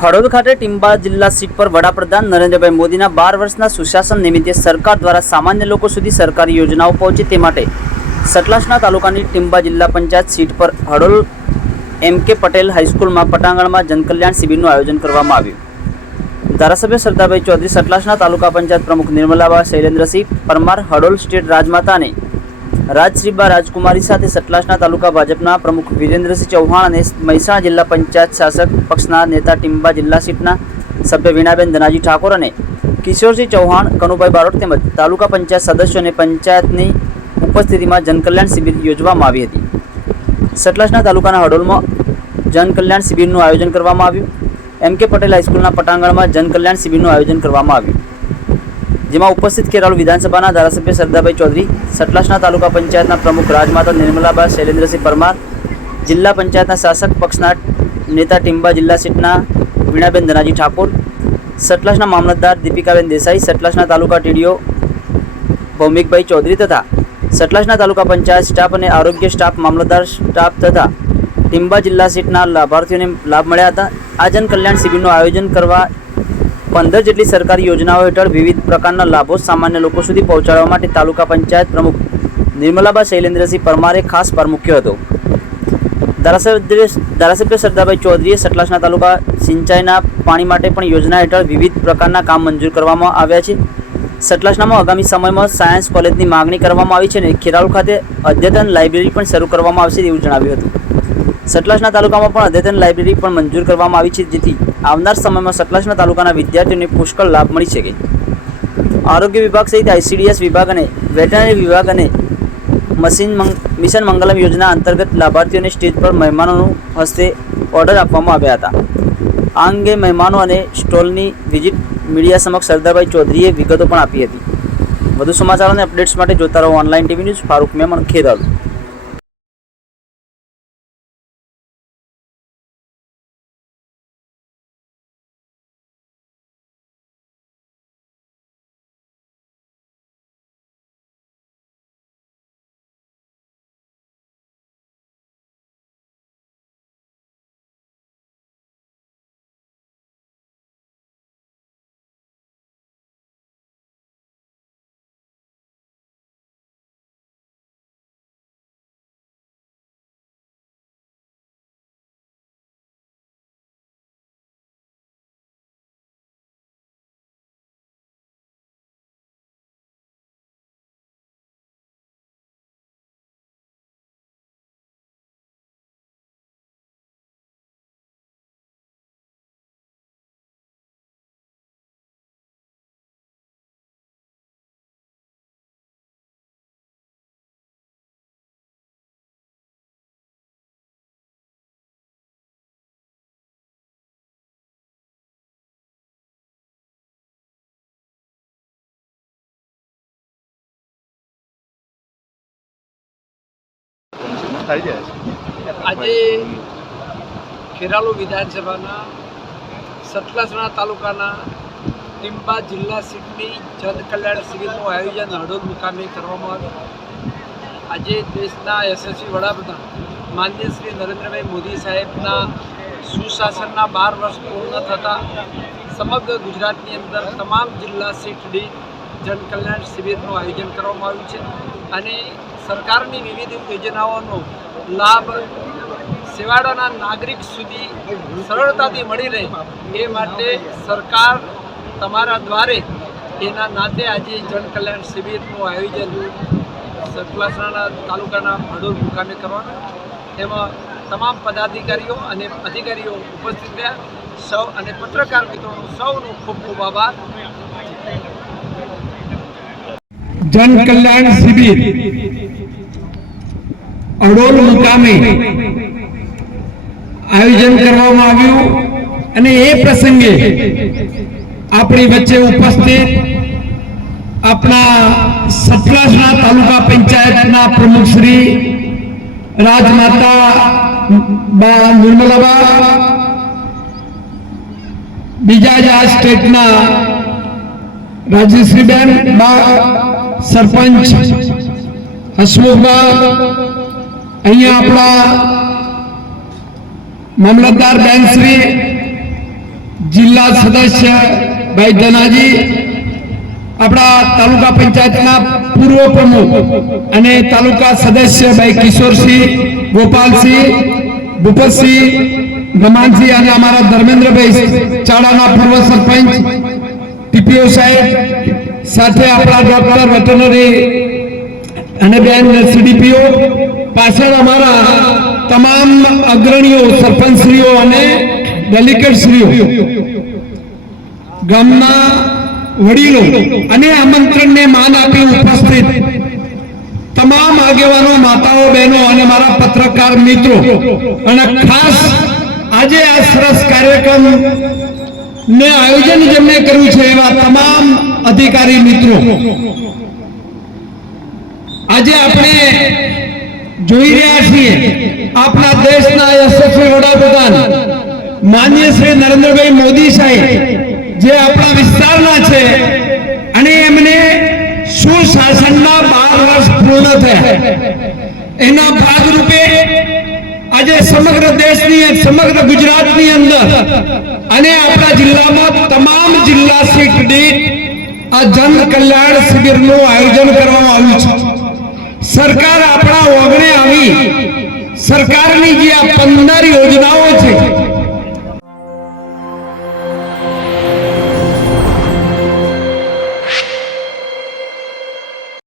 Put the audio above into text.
હળવદ ખાતે ટીમ્બા જિલ્લા સીટ પર વડાપ્રધાન નરેન્દ્રભાઈ મોદીના 12 વર્ષના સુશાસન નિમિત્તે સરકાર દ્વારા સામાન્ય લોકો સુધી સરકારી યોજનાઓ પહોંચે તે માટે સતલાસણા તાલુકાની ટીમ્બા જિલ્લા પંચાયત સીટ પર હડોલ એમ.કે. પટેલ હાઈસ્કૂલમાં પટાંગણમાં જનકલ્યાણ શિબિરનું આયોજન કરવામાં આવ્યું. ધારાસભ્ય સરદારભાઈ ચૌધરી, સતલાસણા તાલુકા પંચાયત પ્રમુખ નિર્મલાબા શૈલેન્દ્રસિંહ પરમાર, હડોલ સ્ટેટ રાજમાતા અને રાજશ્રીબા રાજકુમારી સાથે સતલાસણા તાલુકા ભાજપના પ્રમુખ વિરેન્દ્રસિંહ ચૌહાણ અને મહેસાણા જિલ્લા પંચાયત શાસક પક્ષના નેતા ટીમ્બા જિલ્લા સીટના સભ્ય વીણાબેન ધનાજી ઠાકોર અને કિશોરસિંહ ચૌહાણ, કનુભાઈ બારોટ તેમજ તાલુકા પંચાયત સદસ્યો અને પંચાયતની ઉપસ્થિતિમાં જનકલ્યાણ શિબિર યોજવામાં આવી હતી. સતલાસણા તાલુકાના હડોલમાં જનકલ્યાણ શિબિરનું આયોજન કરવામાં આવ્યું. એમ.કે. પટેલ હાઈસ્કૂલના પટાંગણમાં જનકલ્યાણ શિબિરનું આયોજન કરવામાં આવ્યું, જેમાં ઉપસ્થિત ખેરાલુ વિધાનસભાના ધારાસભ્ય સરદારભાઈ ચૌધરી, સતલાસણા તાલુકા પંચાયતના પ્રમુખ રાજમાતા નિર્મલાબા શૈલેન્દ્રસિંહ પરમાર, જિલ્લા પંચાયતના શાસક પક્ષના નેતા ટીમ્બા જિલ્લા સીટના વીણાબેન ધનાજી ઠાકોર, સતલાસણા મામલતદાર દીપિકાબેન દેસાઈ, સતલાસણા તાલુકા ટીડીઓ ભૌમિકભાઈ ચૌધરી તથા સતલાસણા તાલુકા પંચાયત સ્ટાફ અને આરોગ્ય સ્ટાફ, મામલતદાર સ્ટાફ તથા ટીમ્બા જિલ્લા સીટના લાભાર્થીઓને લાભ મળ્યા હતા. આ જનકલ્યાણ શિબિરનું આયોજન કરવા 15 જેટલી સરકારી યોજનાઓ હેઠળ વિવિધ પ્રકારના લાભો સામાન્ય લોકો સુધી પહોંચાડવા માટે તાલુકા પંચાયત પ્રમુખ નિર્મલાબા શૈલેન્દ્રસિંહ પરમારે ખાસ ભાર મૂક્યો હતો. ધારાસભ્ય સરદારભાઈ ચૌધરીએ સતલાસણા તાલુકા સિંચાઈના પાણી માટે પણ યોજના હેઠળ વિવિધ પ્રકારના કામ મંજૂર કરવામાં આવ્યા છે. સતલાસણામાં આગામી સમયમાં સાયન્સ કોલેજની માગણી કરવામાં આવી છે અને ખેરાલુ ખાતે અદ્યતન લાઇબ્રેરી પણ શરૂ કરવામાં આવશે તેવું જણાવ્યું હતું. સતલાસણા તાલુકામાં પણ અદ્યતન લાઇબ્રેરી પણ મંજૂર કરવામાં આવી છે, જેથી આવનાર સમયમાં સતલાસણા તાલુકાના વિદ્યાર્થીઓને પુષ્કળ લાભ મળી શકે. આરોગ્ય વિભાગ સહિત ICDS વિભાગ અને વેટરનરી વિભાગ અને મિશન મંગલમ યોજના અંતર્ગત લાભાર્થીઓને સ્ટેજ પર મહેમાનોનું હસ્તે ઓર્ડર આપવામાં આવ્યા હતા. આ અંગે મહેમાનો અને સ્ટોલની વિઝિટ મીડિયા સમક્ષ સરદારભાઈ ચૌધરીએ વિગતો પણ આપી હતી. વધુ સમાચારો અને અપડેટ્સ માટે જોતા રહો online TV news. Farooq Memon, Kheralu. આજે ખેરાલુ વિધાનસભાના સતલાસણા તાલુકાના ટીમ્બા જિલ્લા સીટની જનકલ્યાણ શિબિરનું આયોજન હડોલ મુકામે કરવામાં આવ્યું. આજે દેશના યશસ્વી વડાપ્રધાન માનનીય શ્રી નરેન્દ્રભાઈ મોદી સાહેબના સુશાસનના 12 વર્ષ પૂર્ણ થતાં સમગ્ર ગુજરાતની અંદર તમામ જિલ્લા સીટ દીઠ જનકલ્યાણ શિબિરનું આયોજન કરવામાં આવ્યું છે અને સરકારની વિવિધ યોજનાઓનો લાભ છેવાડાના નાગરિક સુધી સરળતાથી મળી રહે એ માટે સરકાર તમારા દ્વારે એના નાતે આજે જનકલ્યાણ શિબિરનું આયોજન સતલાસણા તાલુકાના હડોલ મુકામે કરવાનું. તેમાં તમામ પદાધિકારીઓ અને અધિકારીઓ ઉપસ્થિત રહ્યા. સૌ અને પત્રકાર મિત્રોનો સૌનો ખૂબ ખૂબ આભાર. જનકલ્યાણ શિબિર હડોલ મુકામે આયોજન કરવામાં આવ્યું અને એ પ્રસંગે આપણી વચ્ચે ઉપસ્થિત આપણા સતલાસણા તાલુકા પંચાયતના પ્રમુખ શ્રી રાજમાતા નિર્મલાબા, બીજા જ આ સ્ટેટના રાજશ્રીબેન બા, સરપંચ હસમુખબા, અહીંયા આપણા મામલતદાર બેનશ્રી જિલ્લા સદસ્ય ભાઈ ધનાજી, આપણા તાલુકા પંચાયતના પૂર્વ પ્રમુખ અને તાલુકા સદસ્ય ભાઈ કિશોરસિંહ, ગોપાલસિંહ, ભૂપતસિંહ, ગમાનસિંહ અને અમારા ધર્મેન્દ્રભાઈ ચાડાના પૂર્વ સરપંચ, ટીપીઓ સાહેબ, સાથે આપણા ડોક્ટર વેટરનરી અને બેન સીડીપીઓ, પાછળ અમારા તમામ અગ્રણીઓ, સરપંચશ્રીઓ અને ડેલિકેટશ્રીઓ, ગામના વડીલો અને આમંત્રણને માન આપી ઉપસ્થિત તમામ આગેવાનો, માતાઓ, બહેનો અને મારા પત્રકાર મિત્રો, અને ખાસ આજે આ સરસ કાર્યક્રમ ને આયોજન જેમણે કર્યું છે એવા તમામ અધિકારી મિત્રો, આજે આપણે જોઈ રહ્યા છીએ આપણા દેશના યશસ્વી વડાપ્રધાન માનનીય શ્રી નરેન્દ્રભાઈ મોદી સાહેબ જે આપણા વિસ્તારના છે અને એમને સુશાસનના 12 વર્ષ પૂર્ણ થયા, એના ભાગરૂપે આજે સમગ્ર દેશની, સમગ્ર ગુજરાતની અંદર અને આપણા જિલ્લામાં તમામ જિલ્લા સીટ દીઠ આ જન કલ્યાણ શિબિરનું આયોજન કરવામાં આવ્યું છે. સરકાર આપણા ઓગણે આવી, સરકારની જે આ 15 યોજનાઓ છે